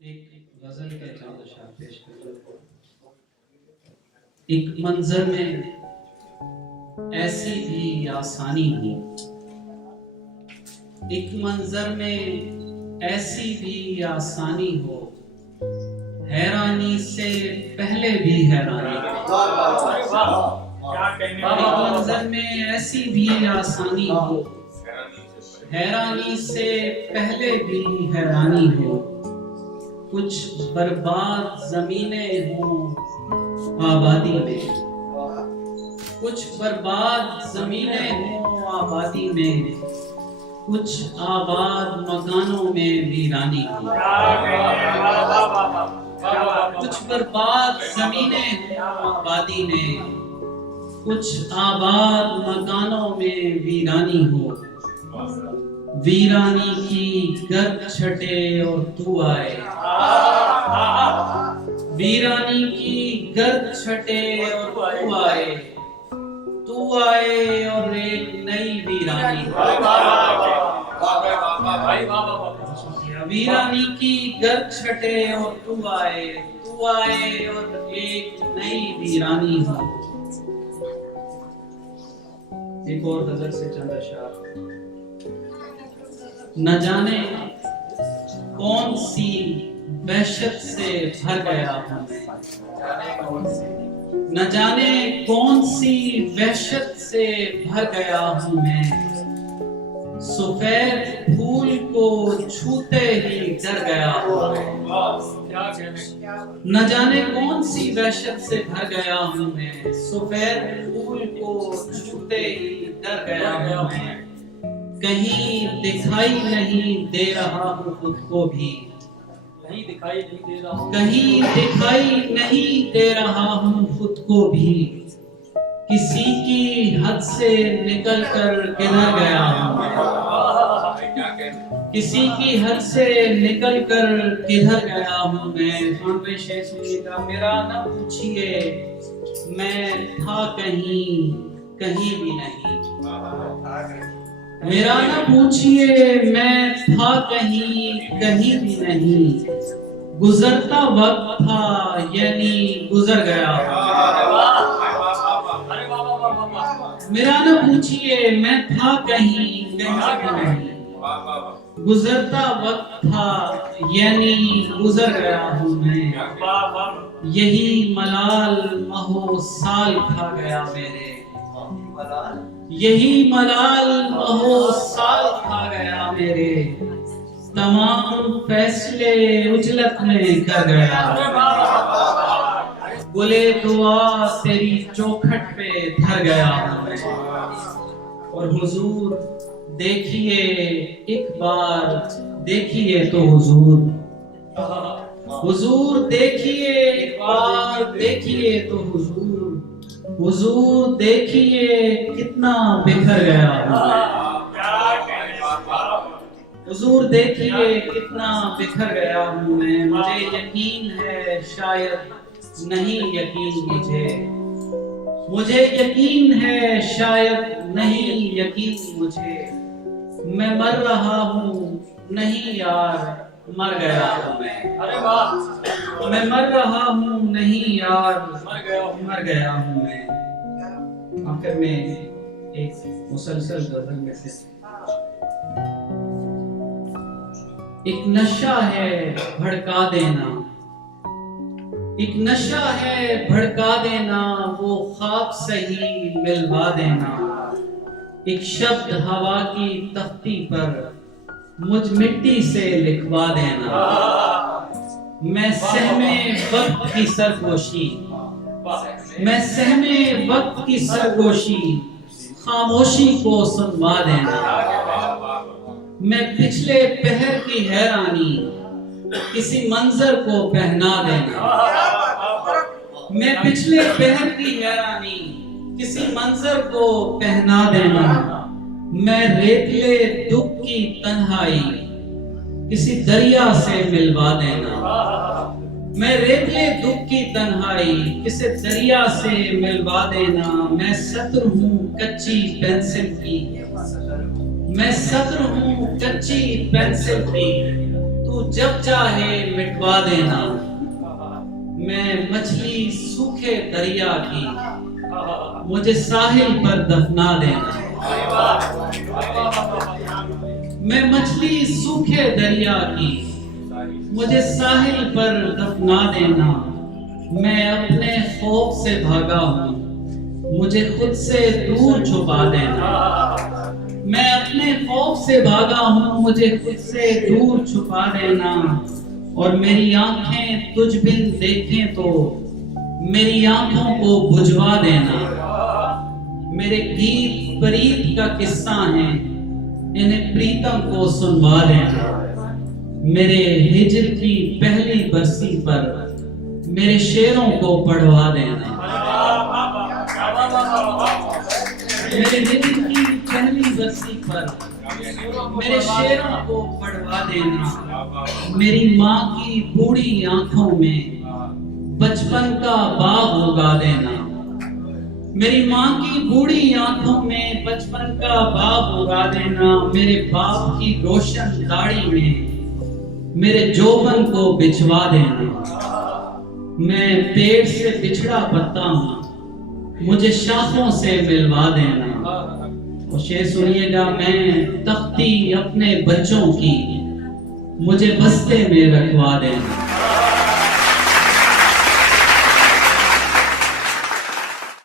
एक गजल के चंद अशआर पेश करूं। एक मंजर में ऐसी भी आसानी हो, एक मंजर में ऐसी भी आसानी हो, हैरानी से पहले भी हैरानी हो। एक मंजर में ऐसी भी आसानी हो, हैरानी से पहले भी हैरानी हो। कुछ बर्बाद जमीनें हों आबादी में, कुछ बर्बाद जमीनें हों आबादी में, कुछ आबाद मकानों में वीरानी हो। कुछ बर्बाद जमीनें हों आबादी में, कुछ आबाद मकानों में वीरानी हो। वीरानी की गर्द छटे और तू आए, वीरानी की गर्द छटे और तू आए, तू आए और एक नई वीरानी। वीरानी की गर्द छटे और तू आए और एक नई वीरानी हो। एक और गजल से चंद अशआर। न जाने कौन सी वहशत से भर गया हूं मैं, न जाने कौन सी वहशत से भर गया हूं मैं। सफेद फूल को छूते ही डर गया हूं मैं। न जाने कौन सी वहशत से भर गया हूं मैं। सफेद फूल को छूते ही डर गया हूं मैं। कहीं दिखाई नहीं दे रहा हूँ खुद को भी, कहीं दिखाई नहीं दे रहा हूँ, कहीं दिखाई नहीं दे रहा हूँ खुद को भी। किसी की हद से निकल कर किधर गया हूँ, किसी की हद से निकल कर किधर गया हूँ मैं। खानवे शेख सुनिएगा। मेरा ना पूछिए मैं था कहीं कहीं भी नहीं, मेरा ना पूछिए मैं था कहीं कहीं भी नहीं। गुजरता वक्त था यानी गुजर गया। मेरा ना पूछिए मैं था कहीं कहीं भी नहीं। गुजरता वक्त था यानी गुजर गया हूँ मैं। यही मलाल महो साल खा गया मेरे, यही मलाल महो साल खा गया मेरे। तमाम फैसले उजलत में कर गया। गुले दुआ तेरी चौखट पे धर गया हूं मैं। और हुजूर देखिए एक बार देखिए तो हुजूर, हुजूर देखिए एक बार देखिए तो हुजूर, हुजूर देखिए कितना बिखर गया हूँ। हुजूर देखिए कितना बिखर गया हूँ मैं। मुझे यकीन है शायद नहीं यकीन मुझे, मुझे यकीन है शायद नहीं यकीन मुझे। मैं मर रहा हूँ नहीं यार मर गया हूँ मैं। अरे वाह। मैं मर रहा हूँ नहीं यार मर गया हूँ मैं। आखिर में एक मुसलसल गजल में से एक नशा है भड़का देना, एक नशा है भड़का देना, वो ख्वाब सही मिलवा देना। एक शब्द हवा की तख्ती पर मुझ मिट्टी से लिखवा देना। मैं सहमे वक्त की सरगोशी, मैं सहमे वक्त की सरगोशी, खामोशी को सुनवा देना। मैं पिछले पहर की हैरानी किसी मंजर को पहना देना। मैं पिछले पहर की हैरानी किसी मंजर को पहना देना। मैं रेतले दुख की तन्हाई किसी दरिया से मिलवा देना। मैं रेतले दुख की तन्हाई किसी दरिया से मिलवा देना। मैं सत्र हूँ कच्ची पेंसिल की, मैं सत्र हूँ कच्ची पेंसिल की, तू जब चाहे मिटवा देना, मैं मछली सूखे दरिया की, मुझे साहिल पर दफना देना। मैं मछली सूखे दरिया की, मुझे साहिल पर दफना देना। मैं अपने खौफ से भागा हूँ, मुझे खुद से दूर छुपा देना। मैं अपने खौफ से भागा हूँ, मुझे खुद से दूर छुपा देना। और मेरी आंखें तुझ बिन देखें तो मेरी आंखों को बुझवा देना। मेरे गीत प्रीत का किस्सा है, इन्हें प्रीतम को सुनवा देना। मेरे हिजर की पहली बरसी पर मेरे शेरों को पढ़वा देना। मेरे हिजर की पहली बरसी पर मेरे शेरों को पढ़वा देना। मेरी माँ की बूढ़ी आंखों में बचपन का बाग उगा देना। मेरी माँ की बूढ़ी आंखों में बचपन का बाग उगा देना। मेरे बाप की रोशन दाढ़ी में मेरे जोबन को बिछवा देना। मैं पेड़ से बिछड़ा पत्ता हूँ, मुझे शाखों से मिलवा देना। और शेर सुनिएगा, मैं तख्ती अपने बच्चों की, मुझे बस्ते में रखवा देना।